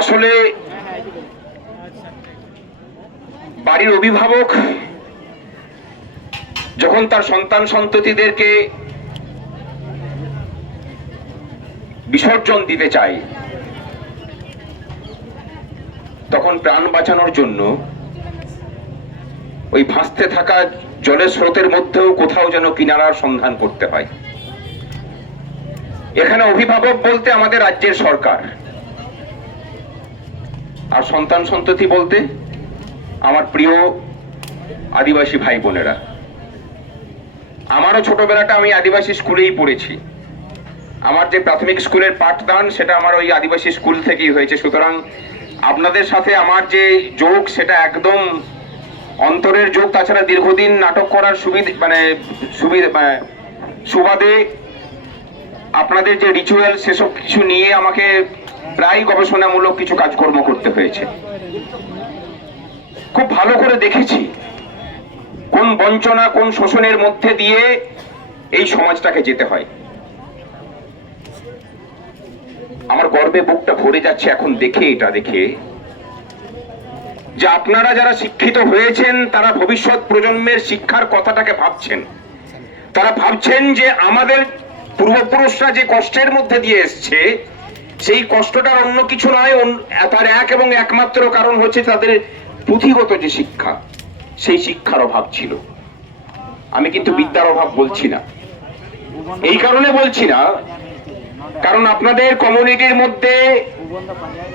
আসলে বাড়ির অভিভাবক যখন তার সন্তান সন্ততিদেরকে বিসর্জন দিতে চায়, তখন প্রাণ বাঁচানোর জন্য ওই ভাসতে থাকা জলের স্রোতের মধ্যেও কোথাও যেন কিনারার সন্ধান করতে হয়। এখানে অভিভাবক বলতে আমাদের রাজ্যের সরকার, আর সন্তান সন্ততি বলতে আমার প্রিয় আদিবাসী ভাই বোনেরা। আমারও ছোটবেলাটা আমি আদিবাসী স্কুলেই পড়েছি। আমার যে প্রাথমিক স্কুলের পাঠদান সেটা আমার ওই আদিবাসী স্কুল থেকেই হয়েছে। সুতরাং আপনাদের সাথে আমার যে যোগ সেটা একদম অন্তরের যোগ। তাছাড়া দীর্ঘদিন নাটক করার সুবাদে আপনাদের যে রিচুয়াল সেসব কিছু নিয়ে আমাকে প্রায় গবেষণামূলক কিছু কাজকর্ম করতে হয়েছে। খুব ভালো করে দেখেছি কোন বঞ্চনা, কোন শোষণের মধ্যে দিয়ে এই সমাজটাকে যেতে হয়। আমার গর্বে বুকটা ভরে যাচ্ছে এখন এটা দেখে যে আপনারা যারা শিক্ষিত হয়েছেন তারা ভবিষ্যৎ প্রজন্মের শিক্ষার কথাটাকে ভাবছেন। তারা ভাবছেন যে আমাদের পূর্বপুরুষরা যে কষ্টের মধ্যে দিয়ে এসছে সেই কষ্টটার অন্য কিছু নয়, তার এক এবং একমাত্র কারণ হচ্ছে তাদের পুঁথিগত যে শিক্ষা, সেই শিক্ষার অভাব ছিল। আমি কিন্তু বিদ্যার অভাব বলছি না। এই কারণে বলছি না কারণ আপনাদের কমিউনিটির মধ্যে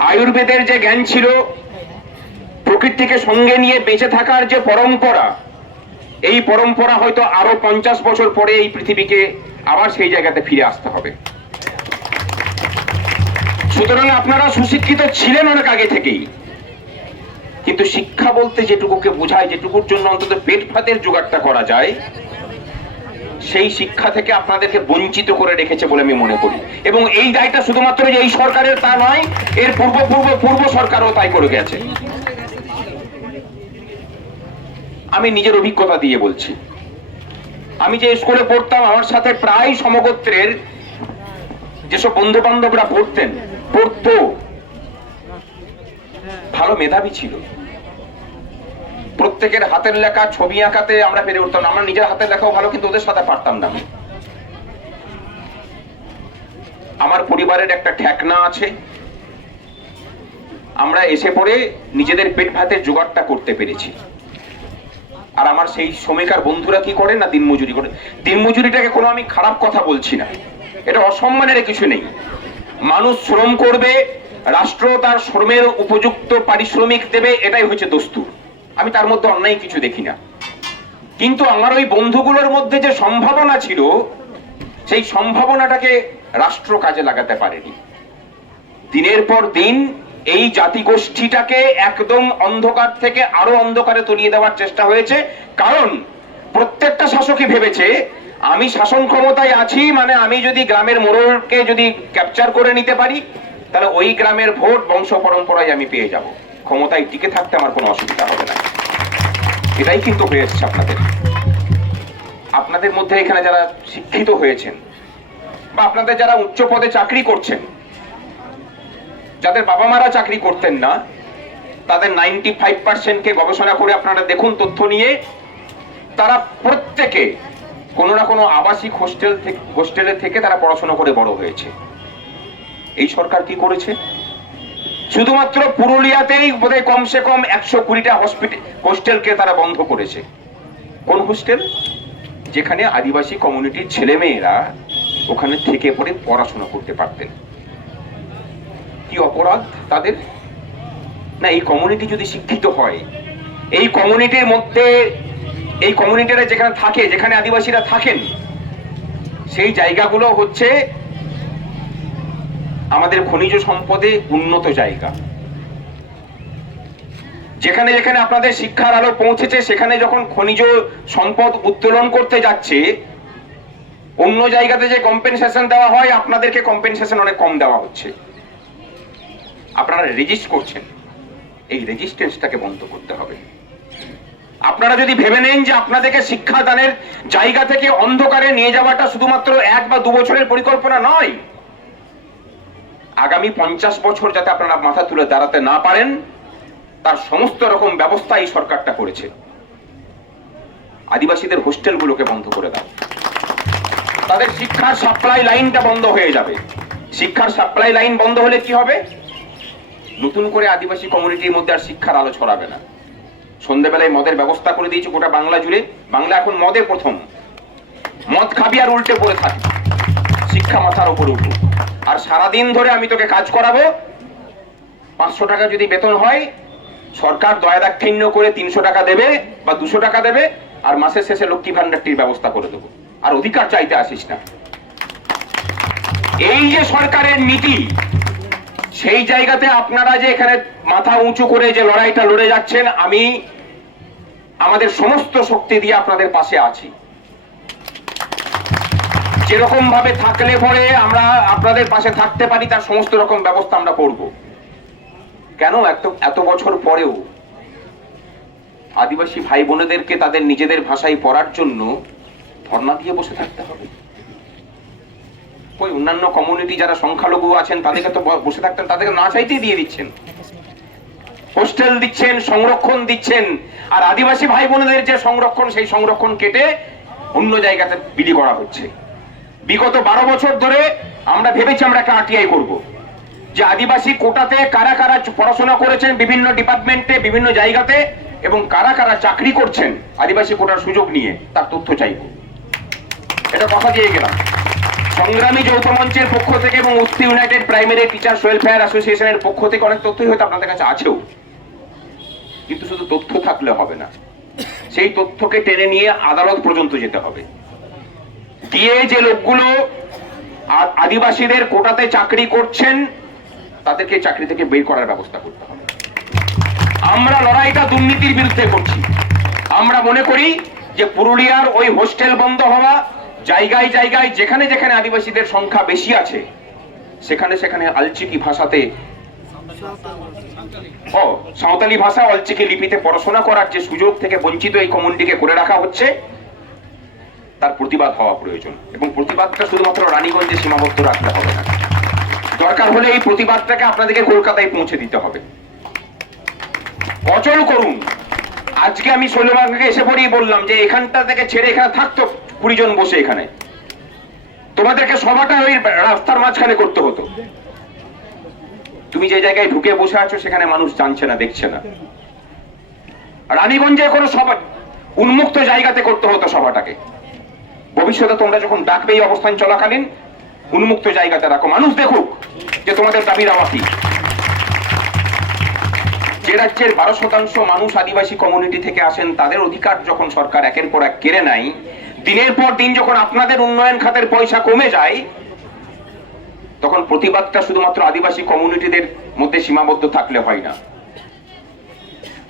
আয়ুর্বেদের যে জ্ঞান ছিল, প্রকৃতিকে সঙ্গে নিয়ে বেঁচে থাকার যে পরম্পরা, এই পরম্পরা হয়তো আরো 50 বছর পরে এই পৃথিবীকে আবার সেই জায়গাতে ফিরে আসতে হবে। সুতরাং আপনারা সুশিক্ষিত ছিলেন অনেক আগে থেকেই, কিন্তু শিক্ষা বলতে যেটুকুকে বোঝায়, যেটুকুর জন্য অন্তত পেট ভাতের জোগাড়টা করা যায়, সেই শিক্ষা থেকে আপনাদেরকে বঞ্চিত করে রেখেছে বলে আমি মনে করি। এবং এই দায়টা শুধুমাত্র যে এই সরকারের তা নয়, এর পূর্ব সরকারও তাই করে গেছে। আমি নিজের অভিজ্ঞতা দিয়ে বলছি। আমি যে স্কুলে পড়তাম, আমার সাথে প্রায় সমগোত্রের যেসব বন্ধু বান্ধবরা পড়তো, ভালো মেধাবী ছিল। প্রত্যেকের হাতের লেখা ছবি আঁকাতে আমরা পেরে উঠতাম না। আমরা নিজের হাতের লেখাও ভালো, কিন্তু ওদের সাথে পারতাম না। আমার পরিবারের একটা ঠেকনা আছে, আমরা এসে পড়ে নিজেদের পেট ভাতের জোগাড়টা করতে পেরেছি। আর আমার সেই শ্রমিকার বন্ধুরা কি করে না, দিনমজুরি করে। দিনমজুরিটাকে কোনো আমি খারাপ কথা বলছি না, এটা অসম্মানের কিছু নেই। মানুষ শ্রম করবে, রাষ্ট্র তার শ্রমের উপযুক্ত পারিশ্রমিক দেবে, এটাই হচ্ছে দস্তুর। আমি তার মধ্যে অন্যায় কিছু দেখি না। কিন্তু আমার ওই বন্ধুগুলোর মধ্যে যে সম্ভাবনা ছিল, সেই সম্ভাবনাটাকে রাষ্ট্র কাজে লাগাতে পারেনি। দিনের পর দিন এই জাতিগোষ্ঠীটাকে একদম অন্ধকার থেকে আরো অন্ধকারে তলিয়ে দেওয়ার চেষ্টা হয়েছে। কারণ প্রত্যেকটা শাসকই ভেবেছে আমি শাসন ক্ষমতায় আছি, মানে আমি যদি গ্রামের মোড়লকে যদি ক্যাপচার করে নিতে পারি, তাহলে ওই গ্রামের ভোট বংশ পরম্পরায় আমি পেয়ে যাব, ক্ষমতায় টিকে থাকতে আমার কোনো অসুবিধা হবে না। এটাই কিন্তু হয়ে এসছে আপনাদের মধ্যে। এখানে যারা শিক্ষিত হয়েছেন বা আপনাদের যারা উচ্চ পদে চাকরি করছেন, যাদের বাবা মারা চাকরি করতেন না, তাদের 95%কে গবেষণা করে আপনারা দেখুন তথ্য নিয়ে, তারা প্রত্যেকে কোনো না কোনো আবাসিক হোস্টেলে থেকে তারা পড়াশোনা করে বড় হয়েছে। এই সরকার কি করেছে? শুধুমাত্র পুরুলিয়াতেই বোধহয় কমসে কম 120টা হোস্টেলকে তারা বন্ধ করেছে। কোন হোস্টেল? যেখানে আদিবাসী কমিউনিটির ছেলে মেয়েরা ওখানে থেকে পড়ে পড়াশোনা করতে পারতেন। কি অপরাধ তাদের? না, এই কমিউনিটি যদি শিক্ষিত হয়, এই কমিউনিটির মধ্যে, এই কমিউনিটিরা যেখানে থাকে, যেখানে আদিবাসীরা থাকেন, সেই জায়গাগুলো হচ্ছে আমাদের খনিজ সম্পদে উন্নত জায়গা। যেখানে যেখানে আপনাদের শিক্ষার আলো পৌঁছেছে, সেখানে যখন খনিজ সম্পদ উত্তোলন করতে যাচ্ছে, অন্য জায়গাতে যে কম্পেনসেশন দেওয়া হয়, আপনাদেরকে কম্পেনসেশন অনেক কম দেওয়া হচ্ছে। আপনারা রেজিস্ট করছেন, এই রেজিস্ট্যান্সটাকে বন্ধ করতে হবে। আপনারা যদি ভেবে নেন যে আপনাদেরকে শিক্ষাদানের জায়গা থেকে অন্ধকারে নিয়ে যাওয়াটা শুধুমাত্র 1 বা 2 বছরের পরিকল্পনা নয়, আগামী 50 বছর যাতে আপনারা মাথা তুলে দাঁড়াতে না পারেন, তার সমস্ত রকম ব্যবস্থা এই সরকারটা করেছে। আদিবাসীদের হোস্টেলগুলোকে বন্ধ করে দাও, তাদের শিক্ষার সাপ্লাই লাইনটা বন্ধ হয়ে যাবে। শিক্ষার সাপ্লাই লাইন বন্ধ হলে কি হবে? নতুন করে আদিবাসী কমিউনিটির মধ্যে আর শিক্ষার আলো ছড়াবে না। সন্ধ্যেবেলায় মদের ব্যবস্থা করে দিয়েছে গোটা বাংলা জুড়ে। বাংলা এখন মদে প্রথম। মদ খাবি আর উল্টে পড়ে থাকি, শিক্ষা মাথার উপরে উঠুক। আর সারাদিন ধরে আমি তোকে কাজ করাবো, 500 টাকা যদি বেতন হয়, সরকার দয়া দাক্ষিণ্য করে 300 টাকা দেবে বা 200 টাকা দেবে, আর মাসের শেষে লক্ষ্মী ভান্ডারটির ব্যবস্থা করে দেবো। আর অধিকার চাইতে আসিস না। এই যে সরকারের নীতি, সেই জায়গাতে আপনারা যে এখানে মাথা উঁচু করে যে লড়াইটা লড়ে যাচ্ছেন, আমি আমাদের সমস্ত শক্তি দিয়ে আপনাদের পাশে আছি। যেরকম ভাবে থাকলে পরে আমরা আপনাদের পাশে থাকতে পারি, তার সমস্ত রকম ব্যবস্থা আমরা করব। কেন এত বছর পরেও আদিবাসী ভাই বোনেদেরকে তাদের নিজেদের ভাষায় পড়ার জন্য ধর্ণা দিয়ে বসে থাকতে হবে? ওই অন্যান্য কমিউনিটি যারা সংখ্যালঘু আছেন তাদেরকে তো বসে থাকতেন, তাদেরকে না চাইতেই দিয়ে দিচ্ছেন, হোস্টেল দিচ্ছেন, সংরক্ষণ দিচ্ছেন। আর আদিবাসী ভাই বোনেদের যে সংরক্ষণ, সেই সংরক্ষণ কেটে অন্য জায়গাতে বিলি করা হচ্ছে। বিগত 12 বছর ধরে আমরা ভেবেছি আমরা একটা আরটিআই করব, যে আদিবাসী কোটাতে কারা কারা পড়াশোনা করেছেন বিভিন্ন ডিপার্টমেন্টে বিভিন্ন জায়গাতে, এবং কারা কারা চাকরি করছেন আদিবাসী কোটার সুযোগ নিয়ে, তার তথ্য চাইব। এটা কথা দিয়ে গেলাম। সংগ্রামী যৌথ মঞ্চের পক্ষ থেকে এবং উস্তি ইউনাইটেড প্রাইমারি টিচার্স ওয়েলফেয়ার অ্যাসোসিয়েশনের পক্ষ থেকে অনেক তথ্যই হয়তো আপনাদের কাছে আছেও, কিন্তু শুধু তথ্য থাকলে হবে না, সেই তথ্যকে টেনে নিয়ে আদালত পর্যন্ত যেতে হবে। গিয়ে যে লোকগুলো আদিবাসীদের কোটাতে চাকরি করছেন, তাদেরকে চাকরি থেকে বের করার ব্যবস্থা করতে হবে। আমরা লড়াইটা দুর্নীতির বিরুদ্ধে করছি। আমরা মনে করি যে পুরুলিয়ার ওই হোস্টেল বন্ধ হওয়া, জায়গায় জায়গায় যেখানে যেখানে আদিবাসীদের সংখ্যা বেশি আছে, সেখানে সেখানে আলচিকি ভাষাতে, সাঁওতালি ভাষা অলচিকি লিপিতে পড়াশোনা করার যে সুযোগ থেকে বঞ্চিত এই কমিউনিটিকে করে রাখা হচ্ছে, তার প্রতিবাদ হওয়া প্রয়োজন। এবং প্রতিবাদটা শুধুমাত্র রানীগঞ্জে সীমাবদ্ধ রাখতে হবে না, দরকার হলে এই প্রতিবাদটাকে আপনাদেরকে কলকাতায় পৌঁছে দিতে হবে। অচল করুন। আজকে আমি শৈলবাগানকে এসে পড়েই বললাম যে এখানটা থেকে ছেড়ে এখানে থাকতো 20 জন বসে, এখানে তোমাদেরকে সভাটা ওই রাস্তার মাঝখানে করতে হতো। তুমি যে জায়গায় ঢুকে বসে আছো সেখানে মানুষ জানছে না, দেখছে না। রানীগঞ্জে কোনো সভা উন্মুক্ত জায়গাতে করতে হতো সভাটাকে। ভবিষ্যতে তোমরা যখন ডাকবে এই অবস্থান চলাকালীন উন্মুক্ত জায়গাতে রাখো, মানুষ দেখুক যে তোমাদের দাবির আওয়াজ। যে রাজ্যের 12% মানুষ আদিবাসী কমিউনিটি থেকে আসেন, তাদের অধিকার যখন সরকার একের পর এক কেড়ে নেয়, দিনের পর দিন যখন আপনাদের উন্নয়ন খাতের পয়সা কমে যায়, তখন প্রতিবাদটা শুধুমাত্র আদিবাসী কমিউনিটিদের মধ্যে সীমাবদ্ধ থাকলে হয় না।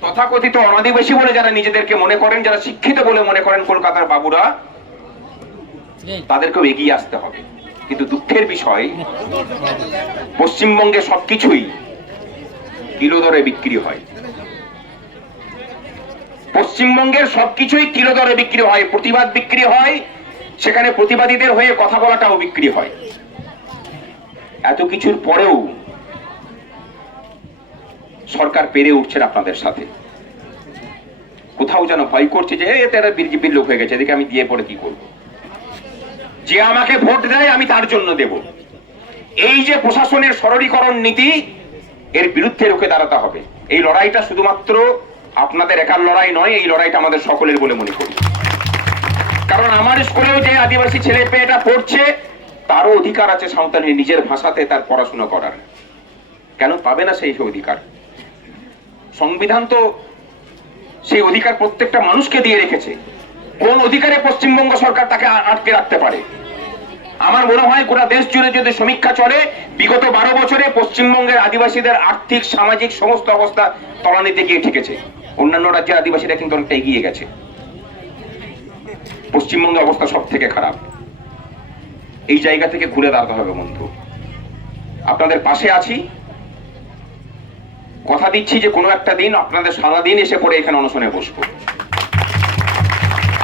তথাকথিত অনাদিবাসী বলে যারা নিজেদেরকে মনে করেন, যারা শিক্ষিত বলে মনে করেন কলকাতার বাবুরা, তাদেরকেও এগিয়ে আসতে হবে। কিন্তু দুঃখের বিষয়, পশ্চিমবঙ্গে সবকিছুই কিলো দরে বিক্রি হয়। পশ্চিমবঙ্গের সবকিছুই কিলো দরে বিক্রি হয়। প্রতিবাদ বিক্রি হয়, সেখানে প্রতিবাদীদের হয়ে কথা বলাটাও বিক্রি হয়। এত কিছুর পরেও সরকার পেরে উঠছেন আপনাদের সাথে। কোথাও যেন ভয় করছে যে এরা বিজেপির লোক হয়ে গেছে, এদিকে আমি দিয়ে পড়ে কি করব। যে আমাকে ভোট দেয় আমি তার জন্য দেব। এই যে প্রশাসনের সরলীকরণ নীতি, এর বিরুদ্ধে রুখে দাঁড়াতে হবে। এই লড়াইটা শুধুমাত্র আপনাদের একার লড়াই নয়, এই লড়াইটা আমাদের সকলের বলে মনে করি। কারণ আমার স্কুলেও যে আদিবাসী ছেলে মেয়েটা পড়ছে, তারও অধিকার আছে সাঁওতালি নিজের ভাষাতে তার পড়াশোনা করার। কেন পাবে না সেই অধিকার? সংবিধান তো সেই অধিকার প্রত্যেকটা মানুষকে দিয়ে রেখেছে। কোন অধিকারে পশ্চিমবঙ্গ সরকার তাকে আটকে রাখতে পারে? আমার মনে হয় গোটা দেশ জুড়ে যদি সমীক্ষা চলে, বিগত 12 বছরে পশ্চিমবঙ্গের আদিবাসীদের আর্থিক সামাজিক সমস্ত অবস্থা তলানিতে গিয়ে ঠেকেছে। অন্যান্য রাজ্যের আদিবাসীরা কিন্তু অনেকটা এগিয়ে গেছে। পশ্চিমবঙ্গের অবস্থা সব থেকে খারাপ। এই জায়গা থেকে ঘুরে দাঁড়াতে হবে বন্ধু। আপনাদের পাশে আছি, কথা দিচ্ছি যে কোনো একটা দিন আপনাদের সারাদিন এসে পড়ে এখানে অনশনে বসবো।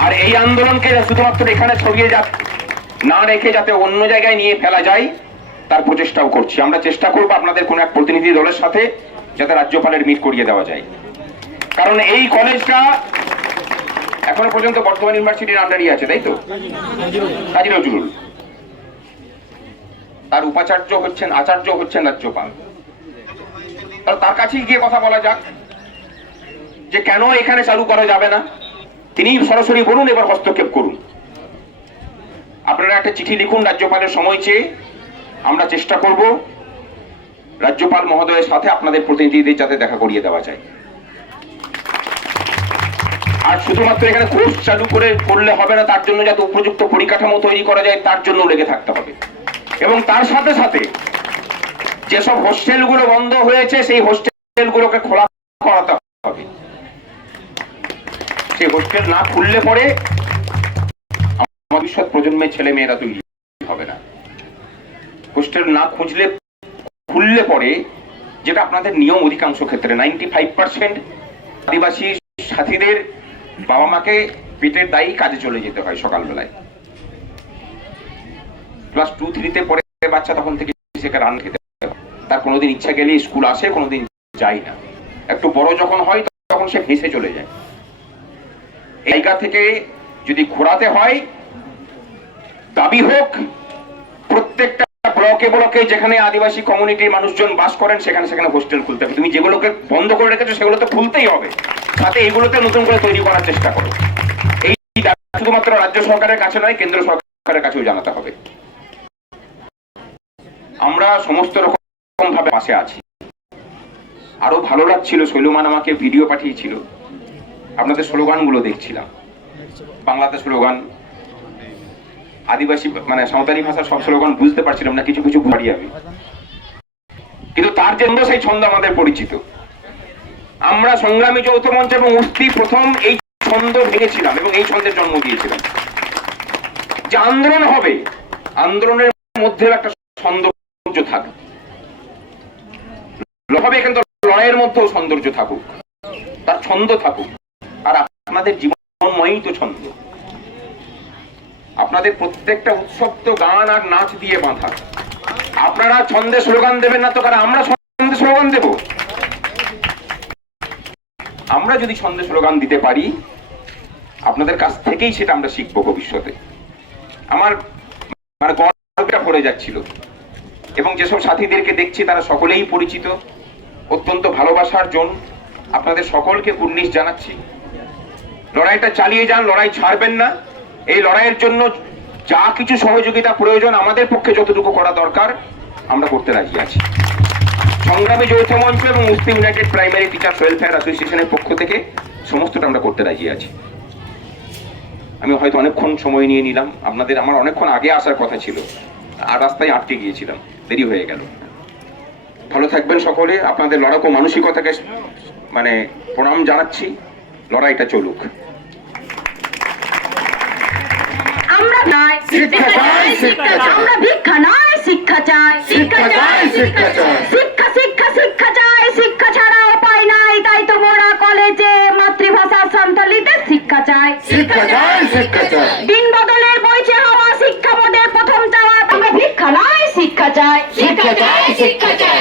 আর এই আন্দোলনকে শুধুমাত্র এখানে ছড়িয়ে না রেখে যাতে অন্য জায়গায় নিয়ে ফেলা যায়, তার প্রচেষ্টাও করছি। আমরা চেষ্টা করবো আপনাদের কোনো এক প্রতিনিধি দলের সাথে যাতে রাজ্যপালের মিট করিয়ে দেওয়া যায়, কারণ এই কলেজটা এখনো পর্যন্ত বর্ধমান ইউনিভার্সিটির আন্ডারই আছে, তাই তো? কাজী নজরুল, তার উপাচার্য হচ্ছেন, আচার্য হচ্ছেন রাজ্যপাল। তার কাছেই গিয়ে কথা বলা যাক যে কেন এখানে চালু করা যাবে না। তিনি সরাসরি বলুন, এবার হস্তক্ষেপ করুন। আপনারা একটা চিঠি লিখুন রাজ্যপালের সময় চেয়ে, আমরা চেষ্টা করব রাজ্যপাল মহোদয়ের সাথে আপনাদের প্রতিনিধিদের যাতে দেখা করিয়ে দেওয়া যায়। আর শুধুমাত্র এখানে কোর্স চালু করলে হবে না, তার জন্য যাতে উপযুক্ত পরিকাঠামো তৈরি করা যায় তার জন্য লেগে থাকতে হবে। এবং তার সাথে সাথে যেসব হোস্টেলগুলো বন্ধ হয়েছে সেই হোস্টেলগুলোকে খোলা করাতে হবে। সেই হোস্টেল না খুললে পরে ভবিষ্যৎ প্রজন্মের ছেলে মেয়েরা তৈরি হবে না। হোস্টেল না খুললে পরে, যেটা আপনাদের নিয়ম অধিকাংশ ক্ষেত্রে 95% আদিবাসী সাথীদের বাবা মাকে পেটের দায়ী কাজে চলে যেতে হয় সকালবেলায়। ক্লাস 2-3-তে পড়ে বাচ্চা, তখন থেকে সেকে রান খেতে হয়। তার কোনোদিন ইচ্ছা গেলে স্কুল আসে, কোনোদিন যায় না। একটু বড় যখন হয় তখন সে ভেসে চলে যায়। এই জায়গা থেকে যদি ঘোরাতে হয়, দাবি হোক প্রত্যেকটা ব্লকে ব্লকে যেখানে আদিবাসী কমিউনিটির মানুষজন বাস করেন সেখানে সেখানে হোস্টেল খুলতে হবে। তুমি যেগুলোকে বন্ধ করে রেখেছো সেগুলো তো খুলতেই হবে, সাথে এগুলোতে নতুন করে তৈরি করার চেষ্টা করো। এই শুধুমাত্র রাজ্য সরকারের কাছে নয়, কেন্দ্র সরকারের কাছেও জানাতে হবে। আমরা সমস্ত রকম ভাবে পাশে আছি। আরো ভালো লাগছিল, শৈলমান আমাকে ভিডিও পাঠিয়েছিল, আপনাদের স্লোগানগুলো দেখছিলাম। বাংলাতে স্লোগান, আদিবাসী মানে সাঁওতালি ভাষার সব স্লোগান বুঝতে পারছিলাম না, কিছু কিছু পারি আমি, কিন্তু তার জন্য সেই ছন্দ আমাদের পরিচিত। আমরা সংগ্রামী যৌথ মঞ্চ এবং উস্তি প্রথম এই ছন্দ ভেঙেছিলাম এবং এই ছন্দের জন্ম দিয়েছিলাম। যে আন্দোলন হবে, আন্দোলনের মধ্যে একটা সৌন্দর্য থাকুক, হবে কিন্তু লড়াইয়ের মধ্যেও সৌন্দর্য থাকুক, তার ছন্দ থাকুক। আর আপনাদের জীবনময়ই তো ছন্দ। আপনাদের প্রত্যেকটা উৎসব তো গান আর নাচ দিয়ে বাঁধা। আপনারা ছন্দে স্লোগান দেবেন না তো কারণ আমরা ছন্দে স্লোগান দেব? আমরা যদি ছন্দে স্লোগান দিতে পারি, আপনাদের কাছ থেকেই সেটা আমরা শিখবো ভবিষ্যতে। আমার মানে গর্বটা পড়ে যাচ্ছিল। এবং যেসব সাথীদেরকে দেখছি তারা সকলেই পরিচিত, অত্যন্ত ভালোবাসার জন। আপনাদের সকলকে কুর্নিশ জানাচ্ছি। লড়াইটা চালিয়ে যান, লড়াই ছাড়বেন না। এই লড়াইয়ের জন্য যা কিছু সহযোগিতা প্রয়োজন, আমাদের পক্ষে যতটুকু করা দরকার আমরা করতে রাজি আছি। সংগ্রামী যৌথ মঞ্চ এবং মুসলিম ইউনাইটেড প্রাইমারি টিচার্স ওয়েলফেয়ার অ্যাসোসিয়েশনের পক্ষ থেকে সমস্তটা আমরা করতে রাজি আছি। আমি হয়তো অনেকক্ষণ সময় নিয়ে নিলাম আপনাদের, আমার অনেকক্ষণ আগে আসার কথা ছিল, আর রাস্তায় আটকে গিয়েছিলাম, দেরি হয়ে গেল। ভালো থাকবেন সকলে। আপনাদের লড়াকু মানসিকতাকে মানে প্রণাম জানাচ্ছি। লড়াইটা চলুক। আমরা শিক্ষা চাই, শিক্ষা চাই। আমরা ভিক্ষা নয়, শিক্ষা চাই, শিক্ষা চাই, শিক্ষা চাই। শিক্ষা শিক্ষা শিক্ষা চাই, শিক্ষা ছাড়া উপায় নাই। তাই তো মোরা কলেজে মাতৃভাষা সান্তালিতে শিক্ষা চাই, শিক্ষা চাই, শিক্ষা চাই। দিন বদলের বইছে হাওয়া, শিক্ষা বোর্ডের প্রথম চাওয়া। আমরা ভিক্ষা নয়, শিক্ষা চাই, শিক্ষা চাই, শিক্ষা চাই।